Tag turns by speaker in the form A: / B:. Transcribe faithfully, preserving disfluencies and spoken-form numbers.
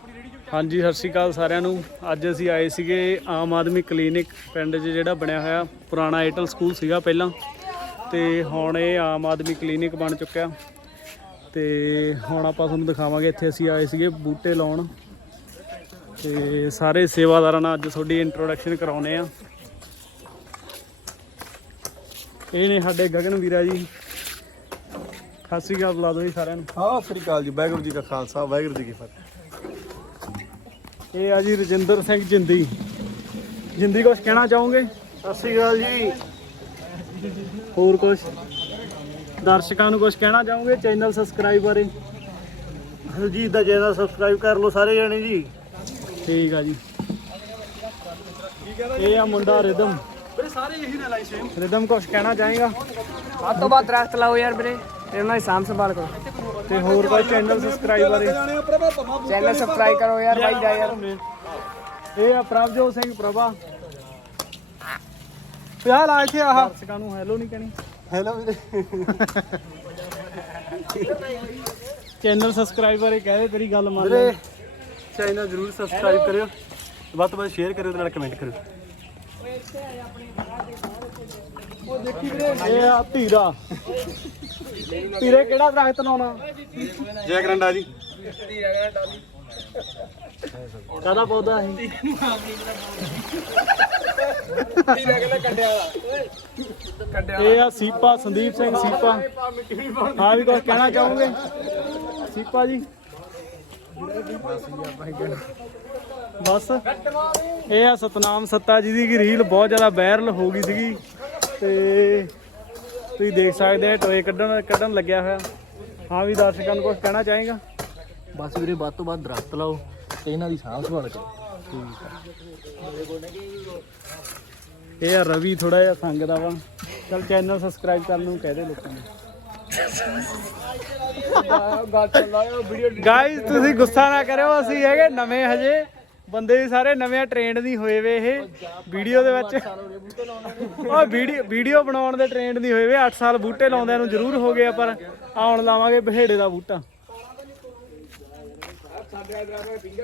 A: ਹਾਂਜੀ ਸਤਿ ਸ਼੍ਰੀ ਅਕਾਲ ਸਾਰਿਆਂ ਨੂੰ। ਅੱਜ ਅਸੀਂ ਆਏ ਸੀਗੇ ਆਮ ਆਦਮੀ ਕਲੀਨਿਕ ਪਿੰਡ 'ਚ ਜਿਹੜਾ ਬਣਿਆ ਹੋਇਆ ਪੁਰਾਣਾ ਏਟਲ ਸਕੂਲ ਸੀਗਾ ਪਹਿਲਾਂ, ਤੇ ਹੁਣ ਇਹ ਆਮ ਆਦਮੀ ਕਲੀਨਿਕ ਬਣ ਚੁੱਕਿਆ। ਤੇ ਹੁਣ ਆਪਾਂ ਤੁਹਾਨੂੰ ਦਿਖਾਵਾਂਗੇ, ਇੱਥੇ ਅਸੀਂ ਆਏ ਸੀਗੇ ਬੂਟੇ ਲਾਉਣ, ਤੇ ਸਾਰੇ ਸੇਵਾਦਾਰਾਂ ਨਾਲ ਅੱਜ ਤੁਹਾਡੀ ਇੰਟਰੋਡਕਸ਼ਨ ਕਰਾਉਣੇ ਆ। ਇਹ ਨੇ ਸਾਡੇ ਗਗਨ ਵੀਰਾ ਜੀ। ਸਤਿ ਸ਼੍ਰੀ ਅਕਾਲ ਬੁਲਾ ਦਿਓ ਜੀ ਸਾਰਿਆਂ ਨੂੰ।
B: ਹਾਂ ਸਤਿ ਸ਼੍ਰੀ ਅਕਾਲ ਜੀ। ਵਾਹਿਗੁਰੂ ਜੀ ਕਾ ਖਾਲਸਾ ਵਾਹਿਗੁਰੂ ਜੀ ਕੀ ਫਤਿਹ।
A: ਇਹ ਆ ਜੀ ਰਜਿੰਦਰ ਸਿੰਘ ਜਿੰਦੀ। ਜਿੰਦੀ ਕੁਛ ਕਹਿਣਾ ਚਾਹੋਗੇ?
B: ਸਤਿ ਸ਼੍ਰੀ ਅਕਾਲ ਜੀ।
A: ਹੋਰ ਕੁਛ ਦਰਸ਼ਕਾਂ ਨੂੰ ਕੁਛ ਕਹਿਣਾ ਚਾਹੋਗੇ ਚੈਨਲ ਸਬਸਕ੍ਰਾਈਬ ਬਾਰੇ?
B: ਹਰਜੀਤ ਦਾ ਚੈਨਲ ਸਬਸਕ੍ਰਾਈਬ ਕਰ ਲਓ ਸਾਰੇ ਜਣੇ ਜੀ।
A: ਠੀਕ ਆ ਜੀ। ਇਹ ਆ ਮੁੰਡਾ ਰਿਦਮ।
B: ਸਾਰੇ ਇਹੀ ਨਾ ਲਾਈ ਸੇਮ।
A: ਰਿਦਮ ਕੁਛ ਕਹਿਣਾ ਚਾਹੇਗਾ?
C: ਵੱਧ ਤੋਂ ਵੱਧ ਦਰਖਤ ਲਾਓ ਯਾਰ ਵੀਰੇ, ਤੇ ਉਹਨਾਂ ਦੀ ਸਾਂਭ ਸੰਭਾਲ ਕਰੋ।
A: ਤੇ ਹੋਰ ਕੋਈ ਚੈਨਲ ਸਬਸਕ੍ਰਾਈਬ ਬਾਰੇ?
C: ਚੈਨਲ ਸਬਸਕ੍ਰਾਈਬ ਕਰੋ ਯਾਰ ਬਾਈ ਦਾ ਯਾਰ।
A: ਇਹ ਆ ਪ੍ਰਭਜੋਤ ਸਿੰਘ ਪ੍ਰਭਾ।
B: ਪਿਆ ਲਾ ਇੱਥੇ ਆਹ
A: ਦਰਸ਼ਕਾਂ ਨੂੰ ਹੈਲੋ ਨਹੀਂ ਕਹਿਣੀ?
B: ਹੈਲੋ ਵੀਰੇ।
A: ਚੈਨਲ ਸਬਸਕ੍ਰਾਈਬ ਬਾਰੇ ਕਹਿ ਦੇ, ਤੇਰੀ ਗੱਲ ਮੰਨ ਲੈ।
B: ਵੀਰੇ ਚੈਨਲ ਜ਼ਰੂਰ ਸਬਸਕ੍ਰਾਈਬ ਕਰਿਓ, ਵੱਧ ਤੋਂ ਵੱਧ ਸ਼ੇਅਰ ਕਰਿਓ ਤੇ ਨਾਲ ਕਮੈਂਟ ਕਰਿਓ।
A: ਇਹ ਆ ਧੀਰਾ। ਧੀਰੇ ਕਿਹੜਾ ਦਰਖਤ ਲਾਉਣਾ?
B: ਜੈ ਕਰੰਡਾ ਜੀ।
A: ਕਾਹਦਾ ਪੌਦਾ ਹੈ? ਇਹ ਆ ਸੀਪਾ, ਸੰਦੀਪ ਸਿੰਘ ਸੀਪਾ। ਹਾਂ ਵੀ ਕੁਝ ਕਹਿਣਾ ਚਾਹੋਗੇ ਸੀਪਾ ਜੀ? ਬਸ। ਇਹ ਆ ਸਤਨਾਮ ਸੱਤਾ ਜੀ ਦੀ ਰੀਲ ਬਹੁਤ ਜ਼ਿਆਦਾ ਵਾਇਰਲ ਹੋ ਗਈ ਸੀਗੀ, ਤੇ ਤੁਸੀਂ ਦੇਖ ਸਕਦੇ ਆ ਟੋਏ ਕੱਢਣ ਕੱਢਣ ਲੱਗਿਆ ਹੋਇਆ। ਹਾਂ ਵੀ ਦਰਸ਼ਕਾਂ ਨੂੰ ਕੁਝ ਕਹਿਣਾ ਚਾਹੇਗਾ?
C: ਬਸ ਵੀਰੇ ਵੱਧ ਤੋਂ ਵੱਧ ਦਰਖਤ ਲਾਓ ਤੇ ਇਹਨਾਂ ਦੀ ਸਾਂਭ ਸੰਭਾਲ ਕਰੋ।
A: ਇਹ ਆ ਰਵੀ, ਥੋੜਾ ਜਿਹਾ ਸੰਗ ਦਾ ਵਾ। ਚਲ ਚੈਨਲ ਸਬਸਕ੍ਰਾਈਬ ਕਰਨ ਨੂੰ ਕਹਿ ਦੇ ਲੋਕਾਂ ਨੂੰ। ਗਾਇਜ਼ ਤੁਸੀਂ ਗੁੱਸਾ ਨਾ ਕਰਿਓ, ਅਸੀਂ ਹੈਗੇ ਨਵੇਂ, ਹਜੇ ਬੰਦੇ ਵੀ ਸਾਰੇ ਨਵੇਂ ਟ੍ਰੇਨਡ ਨਹੀਂ ਹੋਏ ਵੇ ਇਹ ਵੀਡੀਓ ਦੇ ਵਿੱਚ। ਉਹ ਵੀਡੀਓ ਵੀਡੀਓ ਬਣਾਉਣ ਦੇ ਟ੍ਰੇਨਡ ਨਹੀਂ ਹੋਏ ਵੇ। ਅੱਠ ਸਾਲ ਬੂਟੇ ਲਾਉਂਦਿਆਂ ਨੂੰ ਜ਼ਰੂਰ ਹੋ ਗਏ, ਪਰ ਆਉਣ ਲਾਵਾਂਗੇ ਬਹੇੜੇ ਦਾ ਬੂਟਾ।